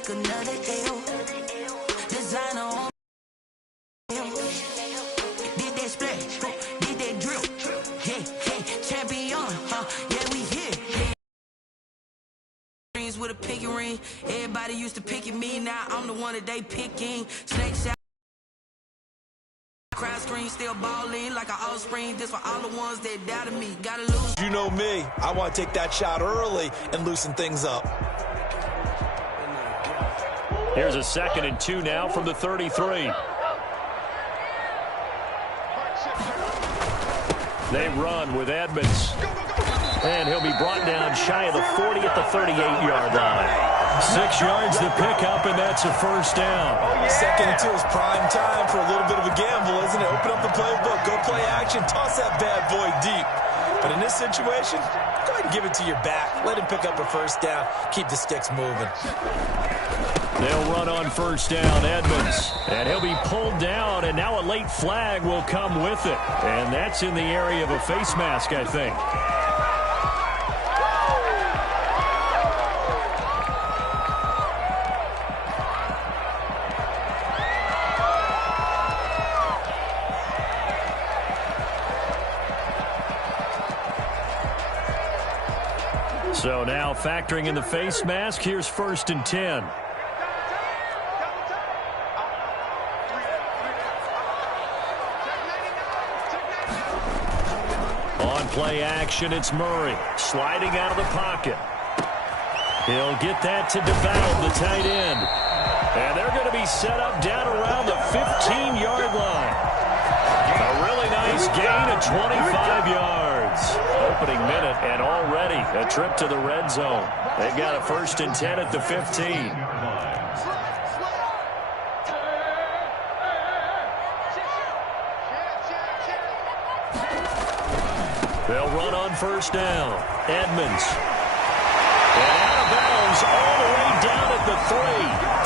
take another L. Designer on did that splash, did that drill. Yeah, champion, yeah, we here. With a pinky ring, everybody used to pick at me. Now I'm the one that they picking. Snakes out, crowd screen, still balling like an offspring. This for all the ones that doubted me. Gotta lose. You know me, I want to take that shot early and loosen things up. Here's a 2nd and 2 now from the 33. They run with Edmonds. And he'll be brought down shy of the 40 at the 38-yard line. 6 yards to pick up, and that's a first down. 2nd and 2 is prime time for a little bit of a gamble, isn't it? Open up the playbook, go play action, toss that bad boy deep. But in this situation, go ahead and give it to your back. Let him pick up a first down. Keep the sticks moving. They'll run on first down, Edmonds. And he'll be pulled down, and now a late flag will come with it. And that's in the area of a face mask, I think. So now factoring in the face mask, here's 1st and 10. On play action, it's Murray sliding out of the pocket. He'll get that to DeValve, the tight end. And they're going to be set up down around the 15-yard line. A really nice gain of 25 yards. Opening minute, and already a trip to the red zone. They've got a 1st and 10 at the 15. They'll run on first down. Edmonds. And out of bounds all the way down at the 3.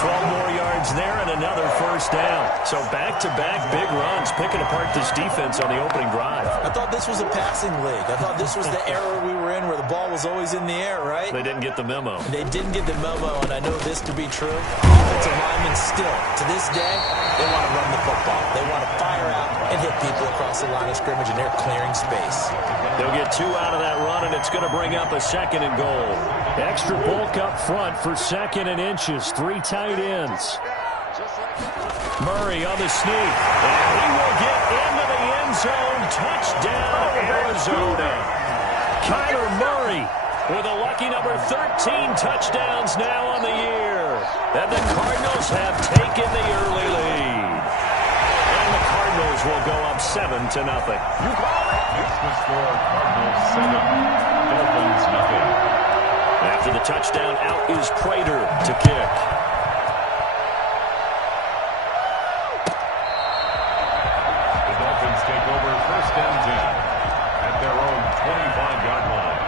12 more yards there and another first down. So back-to-back big runs, picking apart this defense on the opening drive. I thought this was a passing league. I thought this was the era we were in where the ball was always in the air, right? They didn't get the memo. They didn't get the memo, and I know this to be true. Offensive linemen still, to this day, they want to run the football. They want to fire out and hit people across the line of scrimmage, and they're clearing space. They'll get 2 out of that run, and it's going to bring up a 2nd and goal. Extra bulk up front for 2nd and inches. 3 tight ends. Murray on the sneak. And he will get into the end zone. Touchdown, Arizona. Kyler Murray with a lucky number 13 touchdowns now on the year. And the Cardinals have taken the early lead. And the Cardinals will go up 7-0. It's the score, Cardinals 7, Dolphins nothing. After the touchdown, out is Prater to kick. The Dolphins take over 1st and 10 at their own 25-yard line.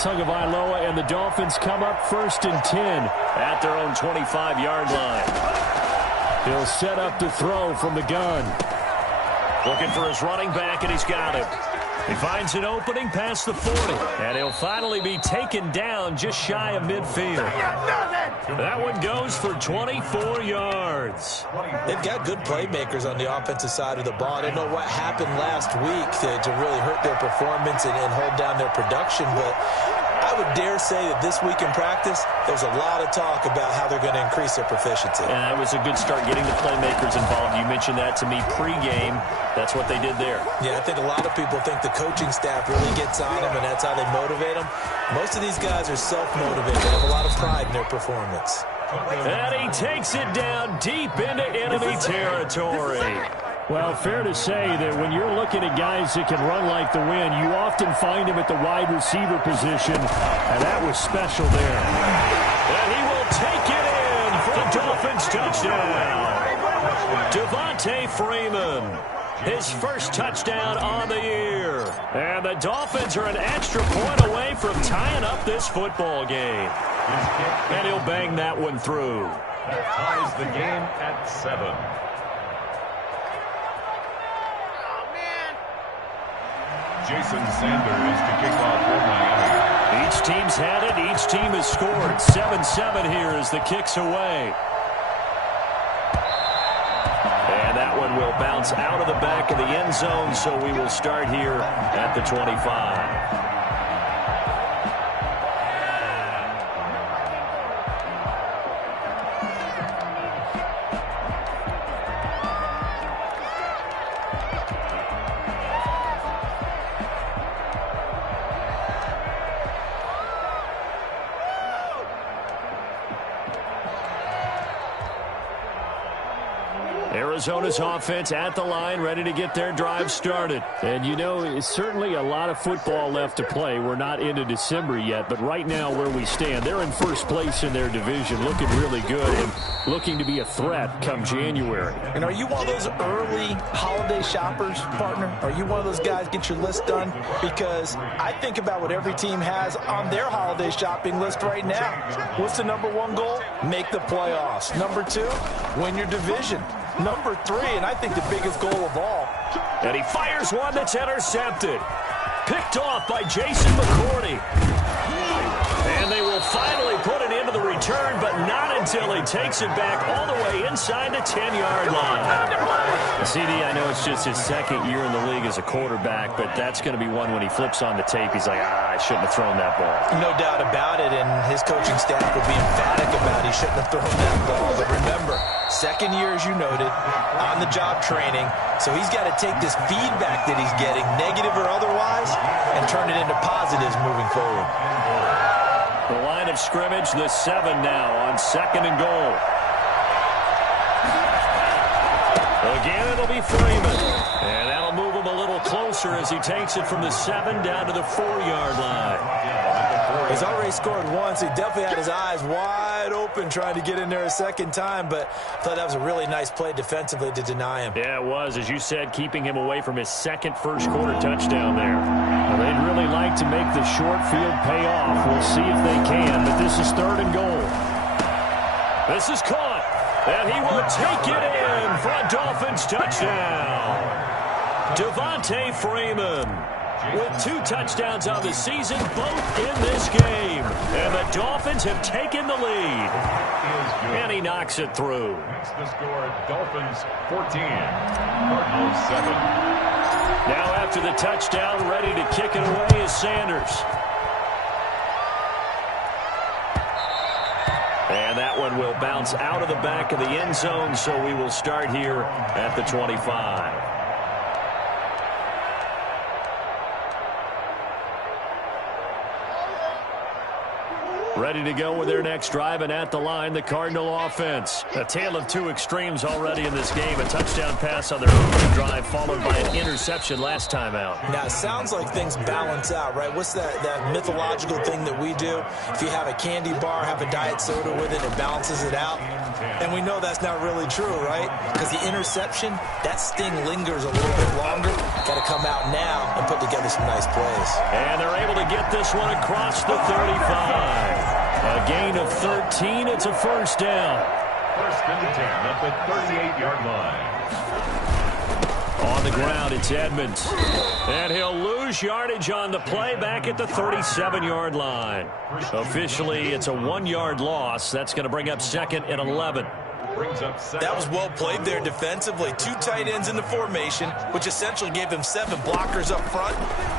Tagovailoa and the Dolphins come up 1st and 10 at their own 25-yard line. He'll set up to throw from the gun. Looking for his running back, and he's got it. He finds an opening past the 40, and he'll finally be taken down just shy of midfield. That one goes for 24 yards. They've got good playmakers on the offensive side of the ball. I don't know what happened last week to really hurt their performance and hold down their production, but I would dare say that this week in practice, there's a lot of talk about how they're going to increase their proficiency. And that was a good start getting the playmakers involved. You mentioned that to me pregame. That's what they did there. Yeah, I think a lot of people think the coaching staff really gets on them, and that's how they motivate them. Most of these guys are self-motivated. They have a lot of pride in their performance. And he takes it down deep into enemy territory. Well, fair to say that when you're looking at guys that can run like the wind, you often find him at the wide receiver position, and that was special there. And he will take it in for the Dolphins touchdown. Devontae Freeman, his first touchdown on the year. And the Dolphins are an extra point away from tying up this football game. And he'll bang that one through. That ties the game at 7. Jason Sanders to kick off for Miami. Each team's had it. Each team has scored. 7-7 here as the kick's away. And that one will bounce out of the back of the end zone, so we will start here at the 25. Arizona's offense at the line, ready to get their drive started. And, you know, it's certainly a lot of football left to play. We're not into December yet, but right now where we stand, they're in first place in their division, looking really good and looking to be a threat come January. And are you one of those early holiday shoppers, partner? Are you one of those guys get your list done? Because I think about what every team has on their holiday shopping list right now. What's the number one goal? Make the playoffs. Number two, win your division. Number three, and I think the biggest goal of all. And he fires one that's intercepted. Picked off by Jason McCourty. And they will finally put it into the return, but not until he takes it back all the way inside the 10-yard line. CD, I know it's just his second year in the league as a quarterback, but that's going to be one when he flips on the tape. He's like, I shouldn't have thrown that ball. No doubt about it, and his coaching staff will be emphatic about he shouldn't have thrown that ball. But remember, second year, as you noted, on-the-job training, so he's got to take this feedback that he's getting, negative or otherwise, and turn it into positives moving forward. The line of scrimmage, the 7 now on 2nd and goal. Again, it'll be Freeman. And that'll move him a little closer as he takes it from the 7 down to the 4-yard line. He's already scored once. He definitely had his eyes wide open trying to get in there a second time, but I thought that was a really nice play defensively to deny him. Yeah, it was. As you said, keeping him away from his second first-quarter touchdown there. Well, they'd really like to make the short field pay off. We'll see if they can, but this is 3rd and goal. This is caught, and he will take it in for a Dolphins touchdown. Devontae Freeman with 2 touchdowns on the season, both in this game. And the Dolphins have taken the lead. And he knocks it through. Makes the score Dolphins 14, Cardinals 7. Now after the touchdown, ready to kick it away is Sanders. And that one will bounce out of the back of the end zone, so we will start here at the 25. Ready to go with their next drive, and at the line, the Cardinal offense. A tale of 2 extremes already in this game. A touchdown pass on their opening drive, followed by an interception last time out. Now, it sounds like things balance out, right? What's that mythological thing that we do? If you have a candy bar, have a diet soda with it, it balances it out. And we know that's not really true, right? Because the interception, that sting lingers a little bit longer. Got to come out now and put together some nice plays. And they're able to get this one across the 35. A gain of 13. It's a first down. 1st and 10 at the 38-yard line. On the ground, it's Edmonds. And he'll lose yardage on the play back at the 37-yard line. Officially, it's a 1-yard loss. That's going to bring up 2nd and 11. That was well played there defensively. 2 tight ends in the formation, which essentially gave them 7 blockers up front.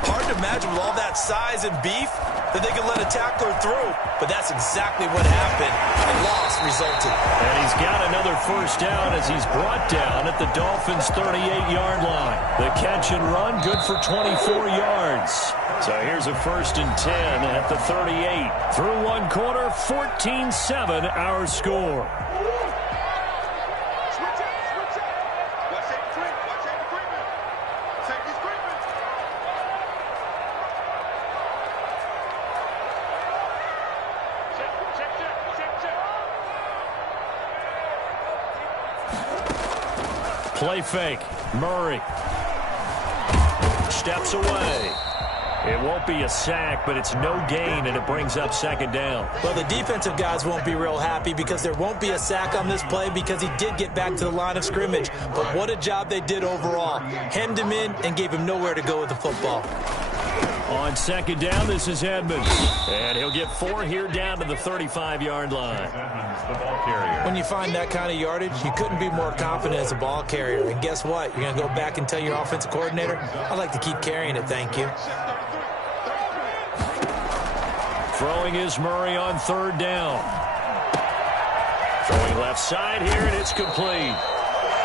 Hard to imagine with all that size and beef that they could let a tackler through. But that's exactly what happened. A loss resulted. And he's got another first down as he's brought down at the Dolphins' 38-yard line. The catch and run, good for 24 yards. So here's a 1st and 10 at the 38. Through 1 quarter, 14-7 our score. Play fake. Murray steps away. It won't be a sack, but it's no gain, and it brings up 2nd down. Well, the defensive guys won't be real happy because there won't be a sack on this play because he did get back to the line of scrimmage. But what a job they did overall. Hemmed him in and gave him nowhere to go with the football. On second down, this is Edmonds. And he'll get 4 here down to the 35-yard line. Edmonds, the ball carrier. When you find that kind of yardage, you couldn't be more confident as a ball carrier. And guess what? You're going to go back and tell your offensive coordinator, I'd like to keep carrying it, thank you. Throwing is Murray on third down. Throwing left side here, and it's complete.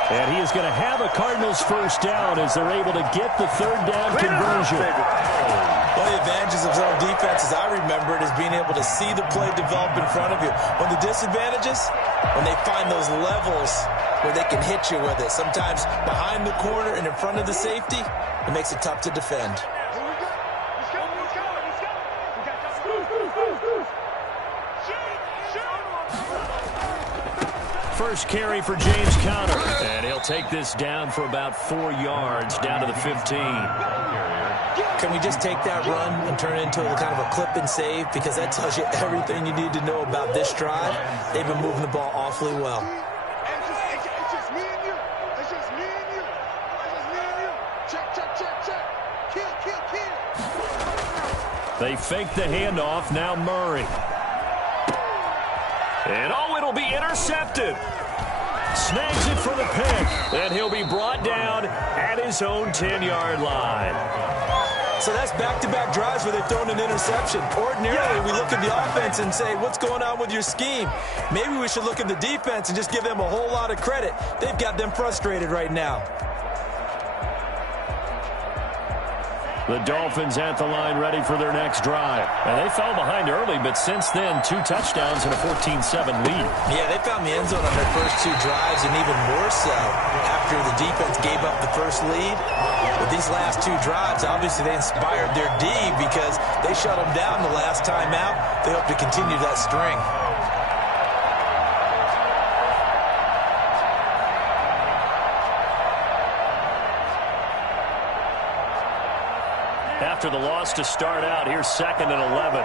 And he is going to have a Cardinals first down as they're able to get the third down conversion. One of the advantages of zone defense, as I remember it, is being able to see the play develop in front of you. One of the disadvantages, when they find those levels where they can hit you with it. Sometimes behind the corner and in front of the safety, it makes it tough to defend. First carry for James Conner. And he'll take this down for about 4 yards, down to the 15. Can we just take that run and turn it into kind of a clip and save? Because that tells you everything you need to know about this drive. They've been moving the ball awfully well. It's just me and you. It's just me and you. It's just me and you. Check, check, check, check. Kill. They fake the handoff. Now Murray. And it'll be intercepted. Snags it for the pick. And he'll be brought down at his own 10-yard line. So that's back-to-back drives where they've thrown an interception. Ordinarily, we look at the offense and say, what's going on with your scheme? Maybe we should look at the defense and just give them a whole lot of credit. They've got them frustrated right now. The Dolphins at the line ready for their next drive. And they fell behind early, but since then, 2 touchdowns and a 14-7 lead. Yeah, they found the end zone on their first 2 drives, and even more so after the defense gave up the first lead. But these last 2 drives, obviously they inspired their D because they shut them down the last time out. They hope to continue that string. After the loss to start out, here's 2nd and 11.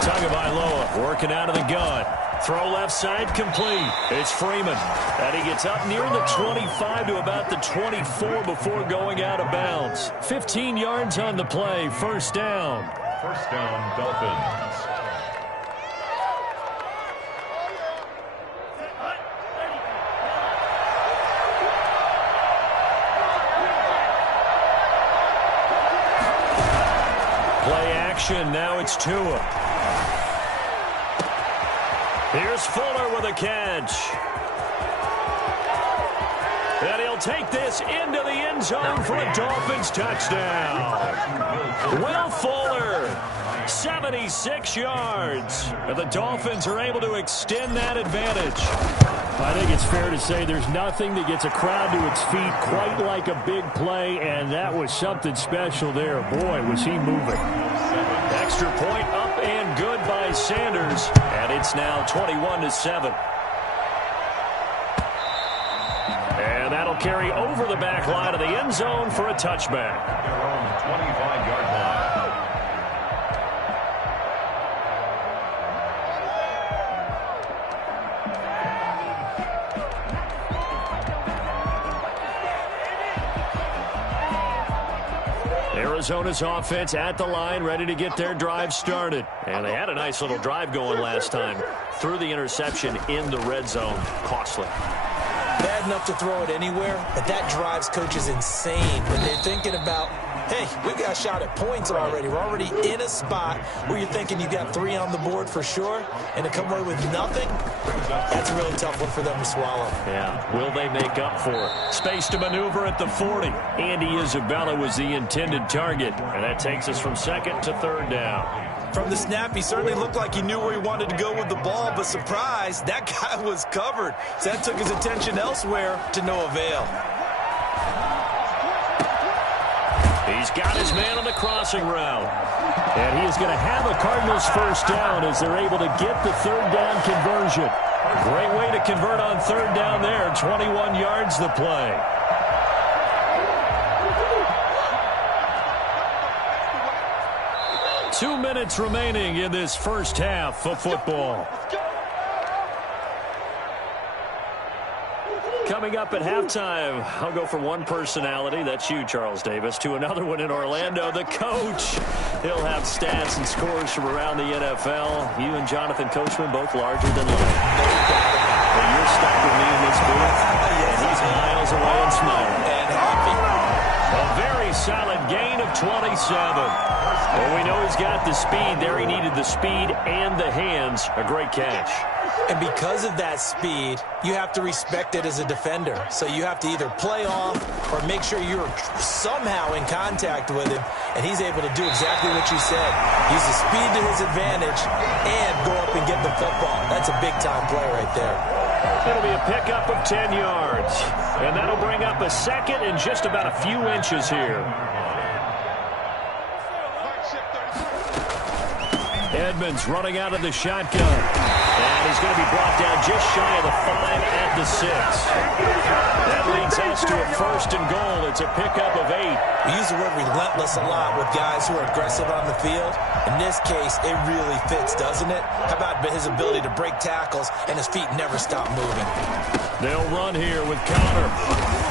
Tagovailoa working out of the gun. Throw left side complete. It's Freeman. And he gets up near the 25 to about the 24 before going out of bounds. 15 yards on the play. First down. First down, Dolphins. Now it's Tua. Here's Fuller with a catch. And he'll take this into the end zone for a Dolphins touchdown. Will Fuller, 76 yards. And the Dolphins are able to extend that advantage. I think it's fair to say there's nothing that gets a crowd to its feet quite like a big play, and that was something special there. Boy, was he moving. Extra point up and good by Sanders, and it's now 21-7. And that'll carry over the back line of the end zone for a touchback. Their own 25-yard line. Arizona's offense at the line, ready to get their drive started. And they had a nice little drive going last time. Threw the interception in the red zone. Costly. Bad enough to throw it anywhere, but that drives coaches insane when they're thinking about, hey, we got a shot at points already. We're already in a spot where you're thinking you got 3 on the board for sure, and to come away with nothing, that's a really tough one for them to swallow. Yeah, will they make up for it? Space to maneuver at the 40. Andy Isabella was the intended target, and that takes us from 2nd to 3rd down. From the snap, he certainly looked like he knew where he wanted to go with the ball, but surprise, that guy was covered. So that took his attention elsewhere to no avail. He's got his man on the crossing route. And he is going to have a Cardinals first down as they're able to get the 3rd down conversion. Great way to convert on 3rd down there. 21 yards the play. Two minutes remaining in this first half of football. Coming up at halftime, I'll go from one personality, that's you, Charles Davis, to another one in Orlando, the coach. He'll have stats and scores from around the NFL. You and Jonathan Coachman both larger than life. Well, you're stuck with me in this booth, and he's miles away and smiling. And happy. A very solid gain of 27. Well, we know he's got the speed. There he needed the speed and the hands. A great catch. And because of that speed, you have to respect it as a defender. So you have to either play off or make sure you're somehow in contact with him, and he's able to do exactly what you said. Use the speed to his advantage and go up and get the football. That's a big-time play right there. It'll be a pickup of 10 yards. And that'll bring up a second and just about a few inches here. Edmonds running out of the shotgun. And he's going to be brought down just shy of the 5 at the 6. That leads us to a 1st and goal. It's a pickup of 8. We use the word relentless a lot with guys who are aggressive on the field. In this case, it really fits, doesn't it? How about his ability to break tackles and his feet never stop moving? They'll run here with Connor.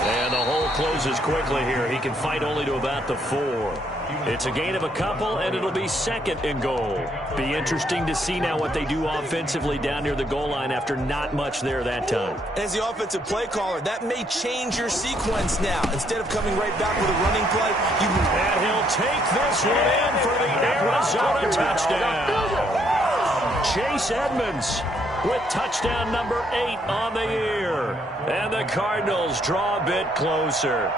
And the hole closes quickly here. He can fight only to about the 4. It's a gain of a couple, and it'll be 2nd and goal. Be interesting to see now what they do offensively down near the goal line after not much there that time. As the offensive play caller, that may change your sequence now. Instead of coming right back with a running play, and he'll take this one in for the Arizona touchdown. Chase Edmonds with touchdown number 8 on the year. And the Cardinals draw a bit closer.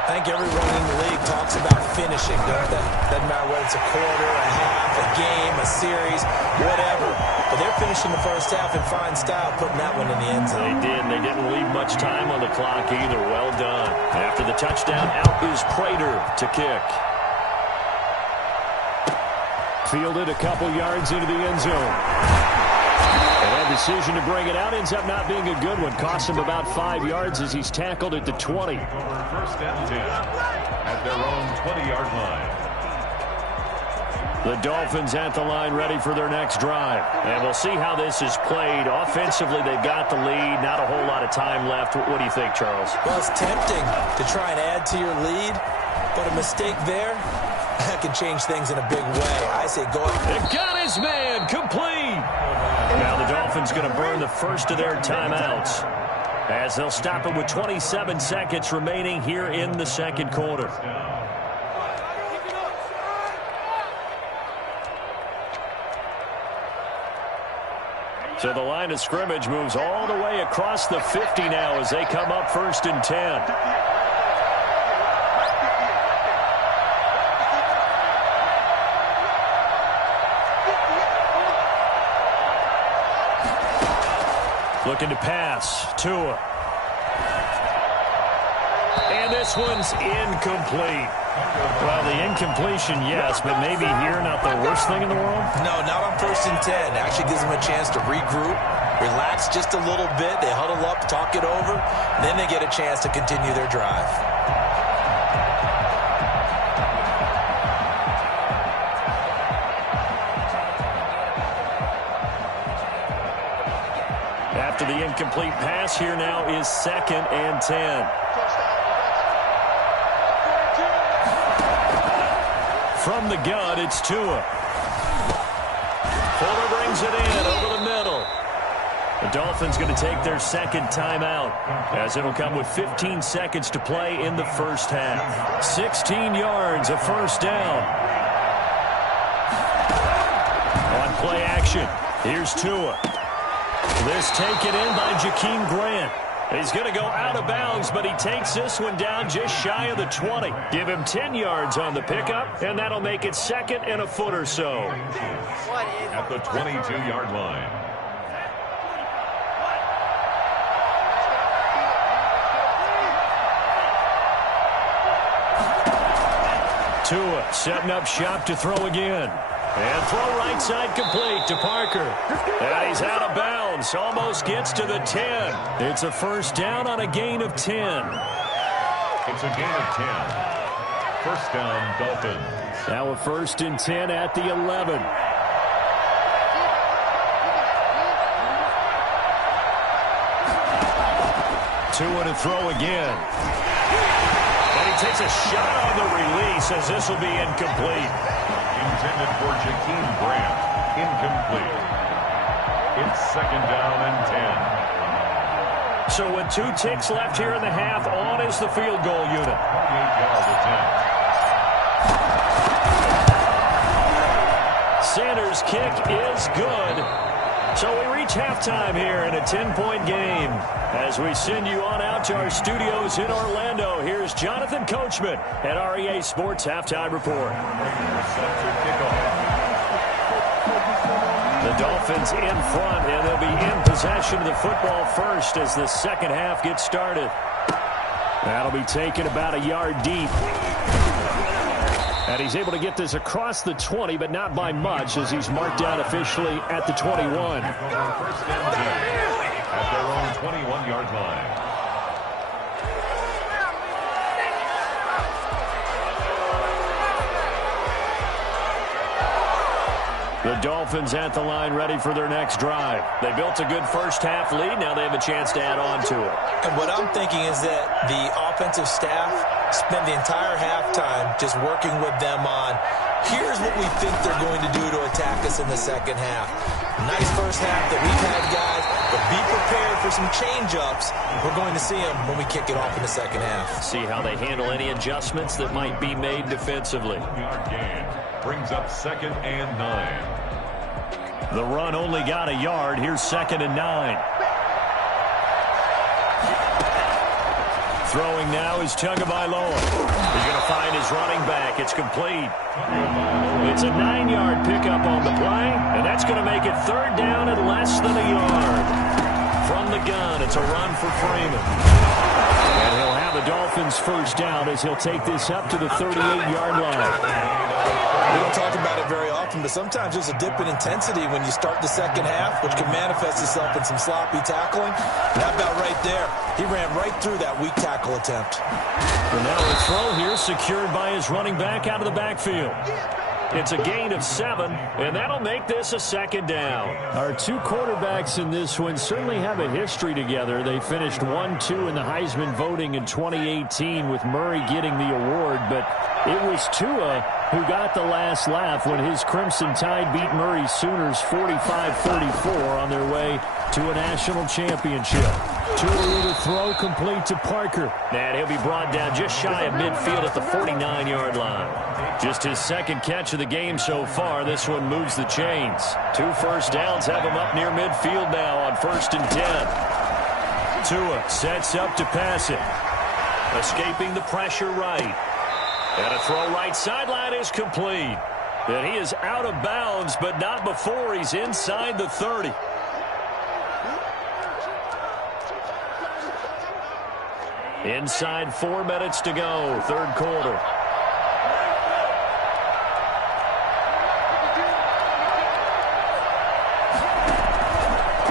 I think everyone in the league talks about finishing, don't they? Doesn't matter whether it's a quarter, a half, a game, a series, whatever. But they're finishing the first half in fine style, putting that one in the end zone. They did. They didn't leave much time on the clock either. Well done. After the touchdown, out is Prater to kick. Fielded a couple yards into the end zone. And that decision to bring it out ends up not being a good one. Costs him about 5 yards as he's tackled at the 20. 1st and 10 at their own 20-yard line. The Dolphins at the line ready for their next drive. And we'll see how this is played. Offensively, they've got the lead. Not a whole lot of time left. What do you think, Charles? Well, it's tempting to try and add to your lead, but a mistake there, that can change things in a big way. I say go ahead. It got his man complete. Now the Dolphins going to burn the first of their timeouts as they'll stop it with 27 seconds remaining here in the 2nd quarter. So the line of scrimmage moves all the way across the 50 now as they come up 1st and 10. Looking to pass. Tua. And this one's incomplete. Well, the incompletion, yes, but maybe here not the worst thing in the world? No, not on 1st and 10. Actually gives them a chance to regroup, relax just a little bit. They huddle up, talk it over, and then they get a chance to continue their drive. After the incomplete pass, here now is 2nd and 10. From the gun, it's Tua. Fuller brings it in over the middle. The Dolphins going to take their 2nd timeout as it'll come with 15 seconds to play in the 1st half. 16 yards, a 1st down. On play action, here's Tua. This taken in by Jakeem Grant. He's going to go out of bounds, but he takes this one down just shy of the 20. Give him 10 yards on the pickup, and that'll make it 2nd and a foot or so. At the 22-yard line. Tua setting up shop to throw again. And throw right side complete to Parker. And he's out of bounds. Almost gets to the 10. It's a 1st down on a gain of 10. It's a gain of 10. 1st down, Dolphins. Now a 1st and 10 at the 11. Tua to throw again. And he takes a shot on the release as this will be incomplete. Intended for Jakeem Grant. Incomplete. It's second down and 10. So with 2 ticks left here in the half, on is the field goal unit. 28-yard attempt. Sanders' kick is good. So we reach halftime here in a 10-point game. As we send you on out to our studios in Orlando, here's Jonathan Coachman at REA Sports Halftime Report. The Dolphins in front, and they'll be in possession of the football first as the second half gets started. That'll be taken about a yard deep. And he's able to get this across the 20, but not by much, as he's marked down officially at the 21. First and 10 at their own 21-yard line. The Dolphins at the line ready for their next drive. They built a good first-half lead. Now they have a chance to add on to it. And what I'm thinking is that the offensive staff spent the entire halftime just working with them on, here's what we think they're going to do to attack us in the second half. Nice first half that we've had, guys, but be prepared for some change-ups. We're going to see them when we kick it off in the second half. See how they handle any adjustments that might be made defensively. Yard gain brings up second and 9. The run only got a yard. Here's second and 9. Throwing now is Tagovailoa. He's going to find his running back. It's complete. It's a 9-yard pickup on the play, and that's going to make it third down and less than a yard. From the gun, it's a run for Freeman. And he'll have the Dolphins first down as he'll take this up to the 38-yard line. We don't talk about it very often, but sometimes there's a dip in intensity when you start the second half, which can manifest itself in some sloppy tackling. That about right there. He ran right through that weak tackle attempt. And now a throw here secured by his running back out of the backfield. It's a gain of 7, and that'll make this a second down. Our 2 quarterbacks in this one certainly have a history together. They finished 1-2 in the Heisman voting in 2018 with Murray getting the award, but it was Tua who got the last laugh when his Crimson Tide beat Murray's Sooners 45-34 on their way to a national championship. Tua with a throw complete to Parker. And he'll be brought down just shy of midfield at the 49-yard line. Just his second catch of the game so far. This one moves the chains. 2 first downs have him up near midfield now on 1st and 10. Tua sets up to pass it. Escaping the pressure right. And a throw right sideline is complete. And he is out of bounds, but not before he's inside the 30. Inside 4 minutes to go, third quarter.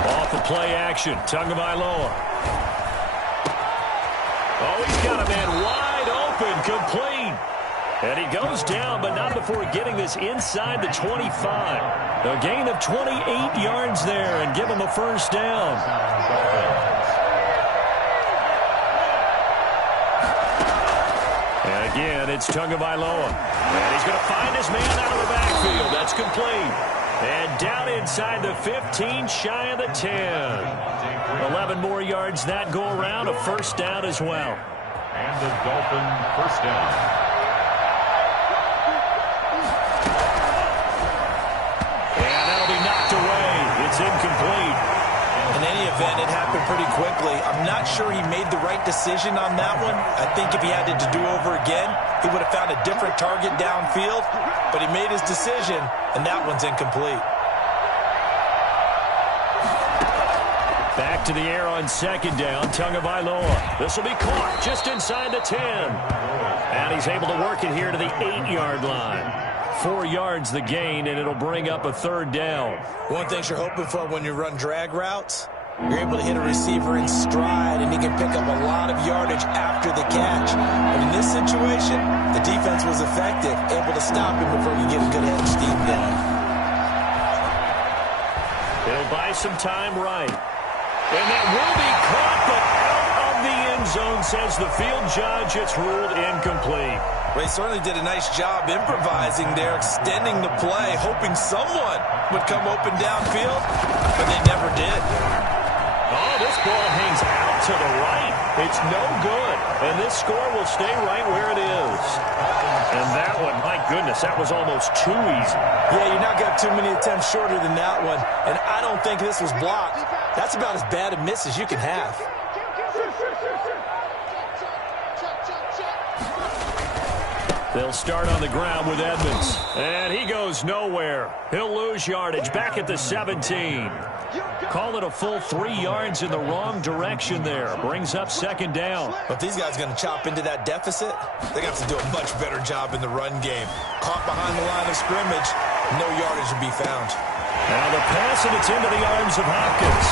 Off the play action, Tagovailoa. Oh, he's got a man wide open, complete. And he goes down, but not before getting this inside the 25. A gain of 28 yards there and give him a first down. And again, it's Tagovailoa. And he's going to find his man out of the backfield. That's complete. And down inside the 15, shy of the 10. 11 more yards that go around, a first down as well. And the Dolphin first down. And that'll be knocked away. It's incomplete. In any event, it happened pretty quickly. I'm not sure he made the right decision on that one. I think if he had it to do over again, he would have found a different target downfield. But he made his decision, and that one's incomplete. Back to the air on second down, Tagovailoa. This will be caught just inside the 10. And he's able to work it here to the 8-yard line. 4 yards the gain, and it'll bring up a third down. One thing you're hoping for when you run drag routes, you're able to hit a receiver in stride, and he can pick up a lot of yardage after the catch. But in this situation, the defense was effective, able to stop him before he get a good head of steam going. He'll buy some time right. And that will be caught, but out of the zone, says the field judge. It's ruled incomplete. Well, he certainly did a nice job improvising there, extending the play, hoping someone would come open downfield, but they never did. Oh, this ball hangs out to the right. It's no good, and this score will stay right where it is. And that one, my goodness, that was almost too easy. Yeah, you're not going to have too many attempts shorter than that one, and I don't think this was blocked. That's about as bad a miss as you can have. They'll start on the ground with Edmonds. And he goes nowhere. He'll lose yardage back at the 17. Call it a full 3 yards in the wrong direction there. Brings up second down. But if these guys are going to chop into that deficit, they're going to have to do a much better job in the run game. Caught behind the line of scrimmage, no yardage to be found. Now the pass, and it's into the arms of Hopkins.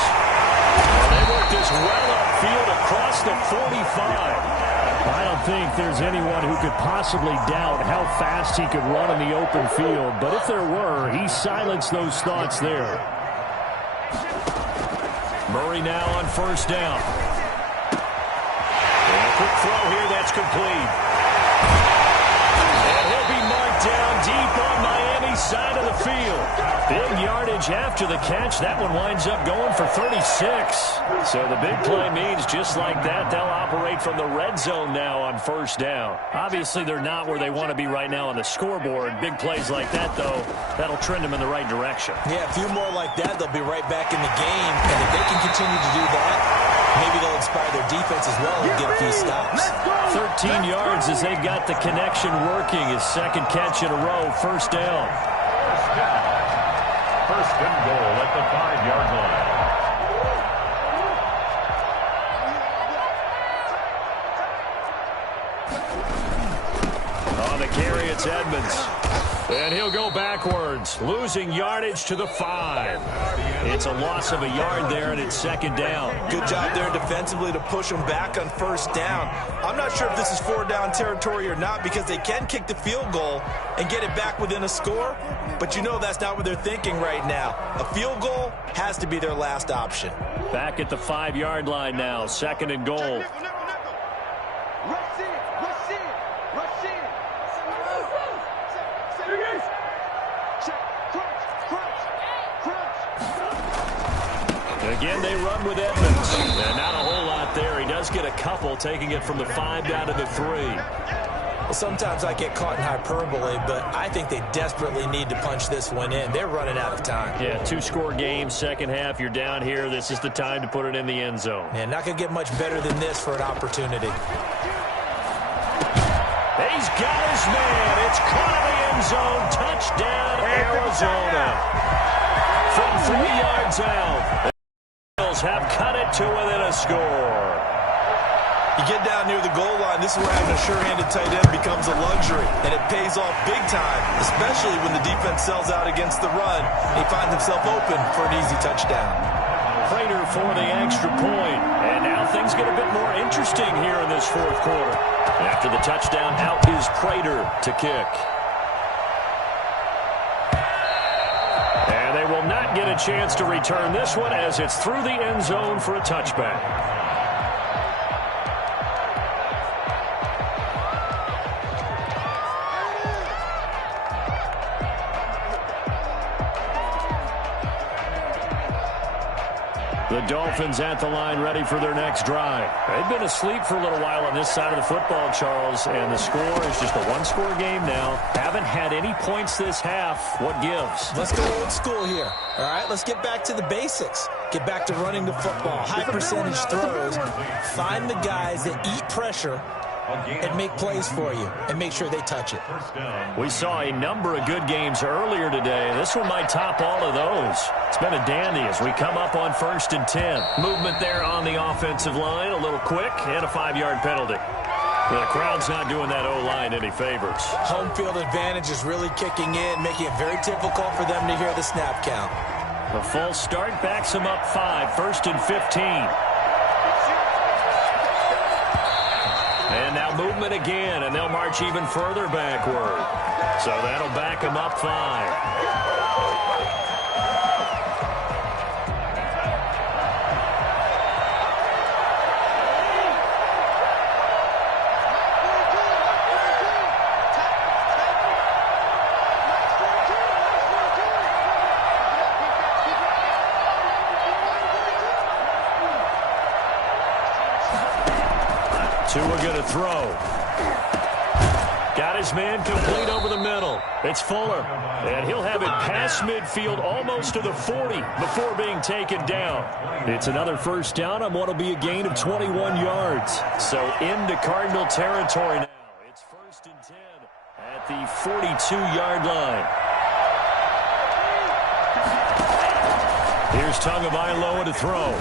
And they work this well upfield across the 45. I don't think there's anyone who could possibly doubt how fast he could run in the open field. But if there were, he silenced those thoughts there. Murray now on first down. And a quick throw here, that's complete. And he'll be marked down deep on Miami's side of the field. Big yardage after the catch. That one winds up going for 36. So the big play means just like that, they'll operate from the red zone now on first down. Obviously, they're not where they want to be right now on the scoreboard. Big plays like that, though, that'll trend them in the right direction. Yeah, a few more like that, they'll be right back in the game. And if they can continue to do that, maybe they'll inspire their defense as well and get a few stops. 13 yards as they've got the connection working. His second catch in a row, first down. First and goal at the 5-yard line. On the carry, it's Edmonds. And he'll go backwards, losing yardage to the 5. It's a loss of a yard there, and it's second down. Good job there defensively to push them back on first down. I'm not sure if this is 4-down territory or not because they can kick the field goal and get it back within a score, but you know that's not what they're thinking right now. A field goal has to be their last option. Back at the 5-yard line now, second and goal. Again, they run with Edmonds. And not a whole lot there. He does get a couple, taking it from the 5 down to the 3. Well, sometimes I get caught in hyperbole, but I think they desperately need to punch this one in. They're running out of time. Yeah, 2-score game, second half. You're down here. This is the time to put it in the end zone. Yeah, not going to get much better than this for an opportunity. He's got his man. It's caught in the end zone. Touchdown, Arizona. From 3 yards out. Have cut it to within a score. You get down near the goal line, this is where having a sure-handed tight end becomes a luxury, and it pays off big time, especially when the defense sells out against the run. He finds himself open for an easy touchdown. Prater for the extra point, and now things get a bit more interesting here in this fourth quarter. After the touchdown, out is Prater to kick. And they will not get a chance to return this one as it's through the end zone for a touchback. The Dolphins at the line ready for their next drive. They've been asleep for a little while on this side of the football, Charles, and the score is just a one-score game now. Haven't had any points this half. What gives? Let's go old school here. All right, let's get back to the basics. Get back to running the football, high percentage throws. Find the guys that eat pressure and make plays for you and make sure they touch it. We saw a number of good games earlier today. This one might top all of those. It's been a dandy as we come up on 1st and 10. Movement there on the offensive line, a little quick, and a 5-yard penalty. The crowd's not doing that O-line any favors. Home field advantage is really kicking in, making it very difficult for them to hear the snap count. The full start backs them up 5, 1st and 15. And now movement again, and they'll march even further backward. So that'll back them up 5. Tua going to throw. Got his man complete over the middle. It's Fuller. And he'll have it past midfield almost to the 40 before being taken down. It's another first down on what will be a gain of 21 yards. So into Cardinal territory now. It's 1st and 10 at the 42-yard line. Here's Tagovailoa to throw.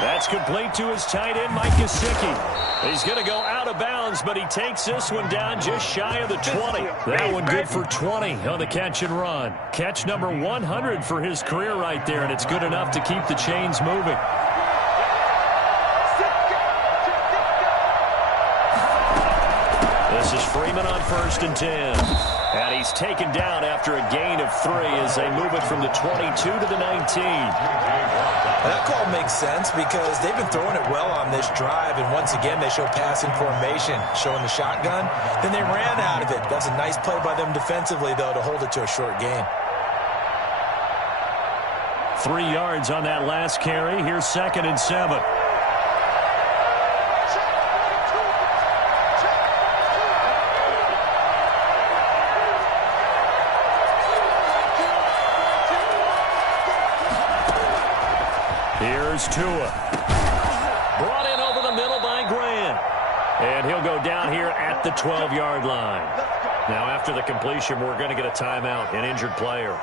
That's complete to his tight end, Mike Gesicki. He's going to go out of bounds, but he takes this one down just shy of the 20. That one good for 20 on the catch and run. Catch number 100 for his career right there, and it's good enough to keep the chains moving. This is Freeman on 1st and 10. And he's taken down after a gain of 3 as they move it from the 22 to the 19. That call makes sense because they've been throwing it well on this drive, and once again they show passing formation, showing the shotgun. Then they ran out of it. That's a nice play by them defensively, though, to hold it to a short gain. 3 yards on that last carry. Here's 2nd and 7. Here's Tua. Brought in over the middle by Grant. And he'll go down here at the 12-yard line. Now, after the completion, we're going to get a timeout, an injured player.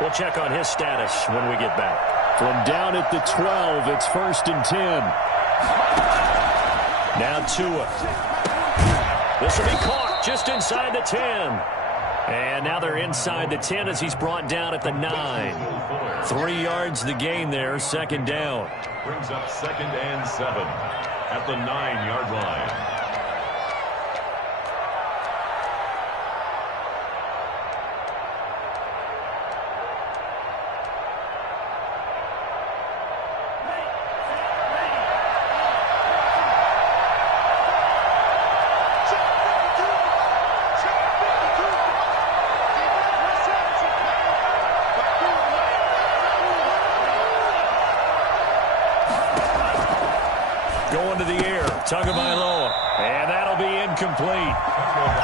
We'll check on his status when we get back. From down at the 12, it's 1st and 10. Now Tua. This will be caught just inside the 10. And now they're inside the 10 as he's brought down at the 9. 3 yards the gain there, 2nd down. Brings up 2nd and 7 at the 9-yard line. Going to the air, Tagovailoa, and that'll be incomplete.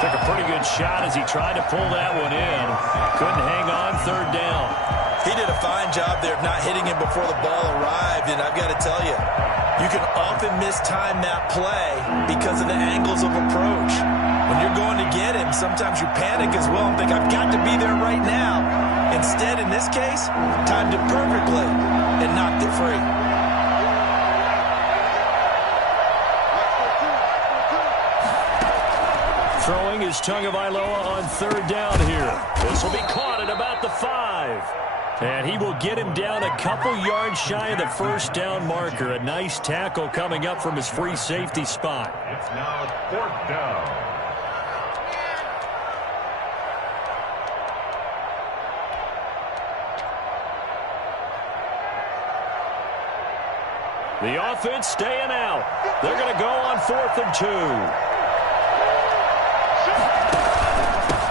Took a pretty good shot as he tried to pull that one in. Couldn't hang on, 3rd down. He did a fine job there of not hitting him before the ball arrived, and I've got to tell you, you can often mistime that play because of the angles of approach. When you're going to get him, sometimes you panic as well and think, I've got to be there right now. Instead, in this case, timed it perfectly and knocked it free. Throwing is Tagovailoa on 3rd down here. This will be caught at about the 5. And he will get him down a couple yards shy of the 1st down marker. A nice tackle coming up from his free safety spot. It's now 4th down. The offense staying out. They're going to go on 4th and 2.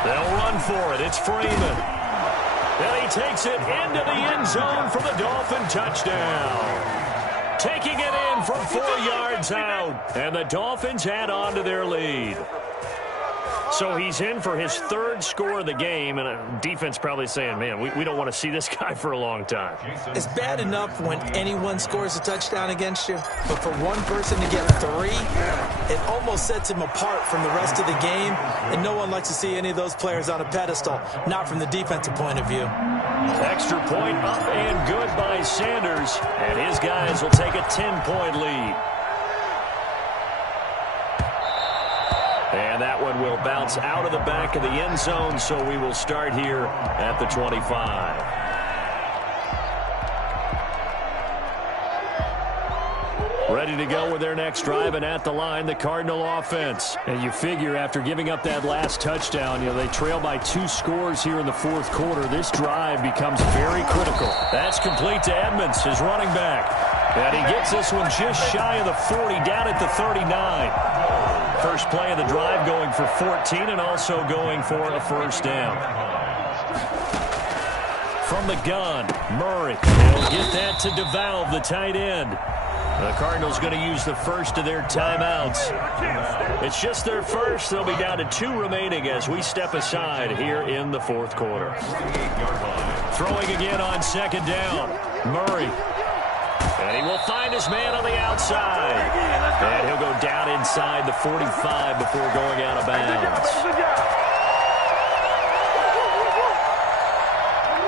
They'll run for it. It's Freeman. And he takes it into the end zone for the Dolphin touchdown. Taking it in from 4 yards out. And the Dolphins add on to their lead. So he's in for his 3rd score of the game, and a defense probably saying, man, we don't want to see this guy for a long time. It's bad enough when anyone scores a touchdown against you, but for one person to get 3, it almost sets him apart from the rest of the game, and no one likes to see any of those players on a pedestal, not from the defensive point of view. Extra point up and good by Sanders, and his guys will take a 10-point lead. And that one will bounce out of the back of the end zone, so we will start here at the 25. Ready to go with their next drive, and at the line, the Cardinal offense. And you figure after giving up that last touchdown, they trail by 2 scores here in the 4th quarter. This drive becomes very critical. That's complete to Edmonds, his running back. And he gets this one just shy of the 40, down at the 39. First play of the drive going for 14 and also going for a 1st down. From the gun, Murray. He'll get that to DeValve, the tight end. The Cardinals going to use the first of their timeouts. It's just their first. They'll be down to 2 remaining as we step aside here in the fourth quarter. Throwing again on second down. Murray. And he will find his man on the outside. And he'll go down inside the 45 before going out of bounds.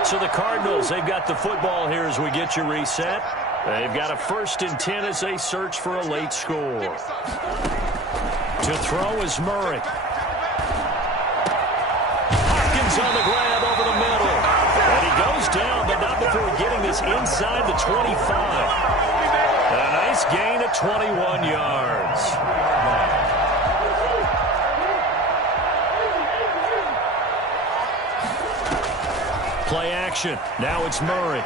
So the Cardinals, they've got the football here as we get you reset. They've got a 1st and 10 as they search for a late score. To throw is Murray. Hopkins on the grab over the middle. And he goes down, but not before getting this inside the 25. A nice gain of 21 yards. Play action. Now it's Murray.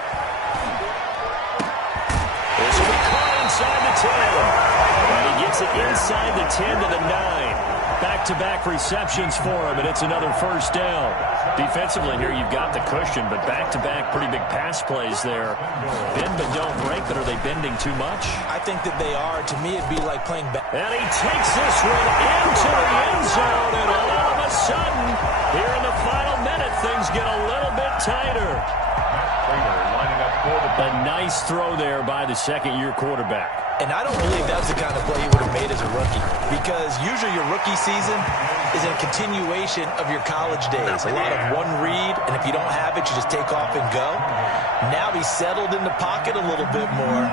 This will be caught inside the 10. And he gets it inside the 10 to the 9. Back-to-back receptions for him, and it's another first down. Defensively here, you've got the cushion, but back-to-back pretty big pass plays there. Bend but don't break, but are they bending too much? I think that they are. To me, it'd be like playing back. And he takes this one into the end zone, and all of a sudden, here in the final minute, things get a little bit tighter. A nice throw there by the second-year quarterback. And I don't believe that's the kind of play he would have made as a rookie, because usually your rookie season is a continuation of your college days. A lot of one read, and if you don't have it, you just take off and go. Now he's settled in the pocket a little bit more,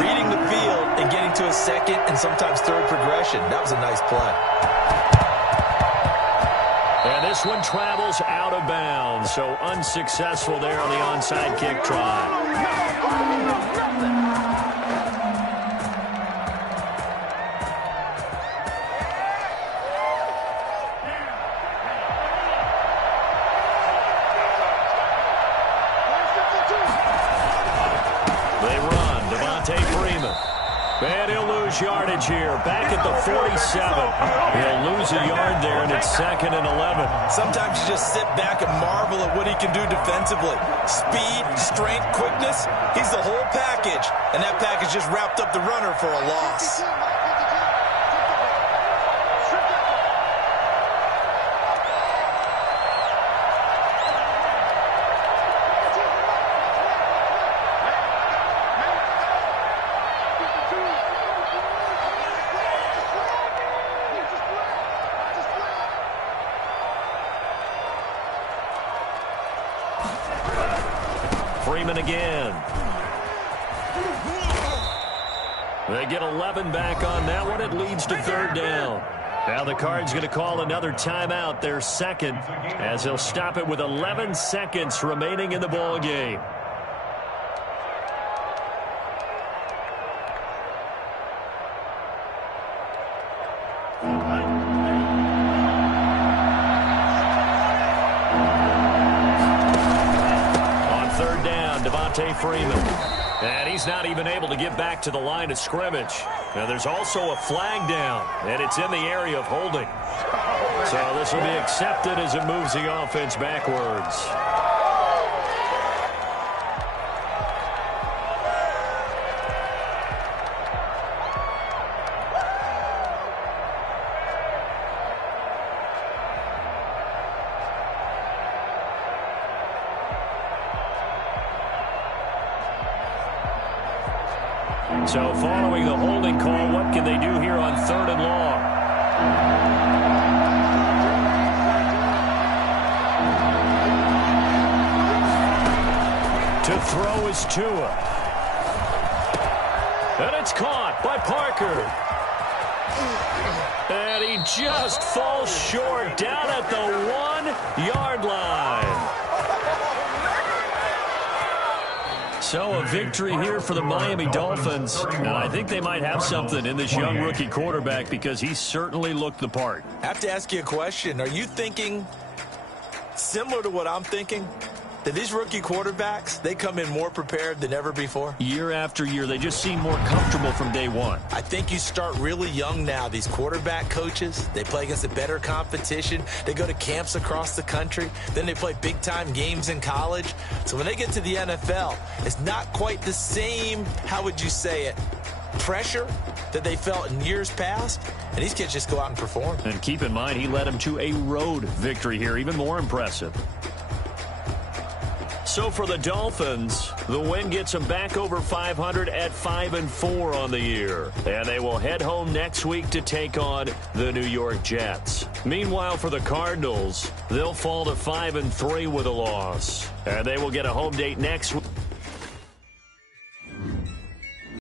reading the field and getting to a second and sometimes third progression. That was a nice play. And this one travels out of bounds, so unsuccessful there on the onside kick try. They run. Devontae Freeman. And he'll lose yardage here. Back at the 47. He'll lose a yard there, and it's 2nd and 11. Sometimes you just sit back and marvel at what he can do defensively. Speed, strength, quickness. He's the whole package. And that package just wrapped up the runner for a loss. Freeman again. They get 11 back on that one. It leads to 3rd down. Now the Cards going to call another timeout, their second, as they'll stop it with 11 seconds remaining in the ball game. Devontae Freeman. And he's not even able to get back to the line of scrimmage. Now there's also a flag down, and it's in the area of holding. So this will be accepted as it moves the offense backwards. So following the holding call, what can they do here on 3rd and long? To throw is Tua. And it's caught by Parker. And he just falls short down at the 1-yard line. So a victory here for the Miami Dolphins. And I think they might have something in this young rookie quarterback because he certainly looked the part. I have to ask you a question. Are you thinking similar to what I'm thinking? That these rookie quarterbacks, they come in more prepared than ever before? Year after year, they just seem more comfortable from day one. I think you start really young now. These quarterback coaches, they play against a better competition. They go to camps across the country. Then they play big-time games in college. So when they get to the NFL, it's not quite the same, how would you say it, pressure that they felt in years past, and these kids just go out and perform. And keep in mind, he led them to a road victory here, even more impressive. So for the Dolphins, the win gets them back over 500 at 5-4 on the year. And they will head home next week to take on the New York Jets. Meanwhile, for the Cardinals, they'll fall to 5-3 with a loss. And they will get a home date next week.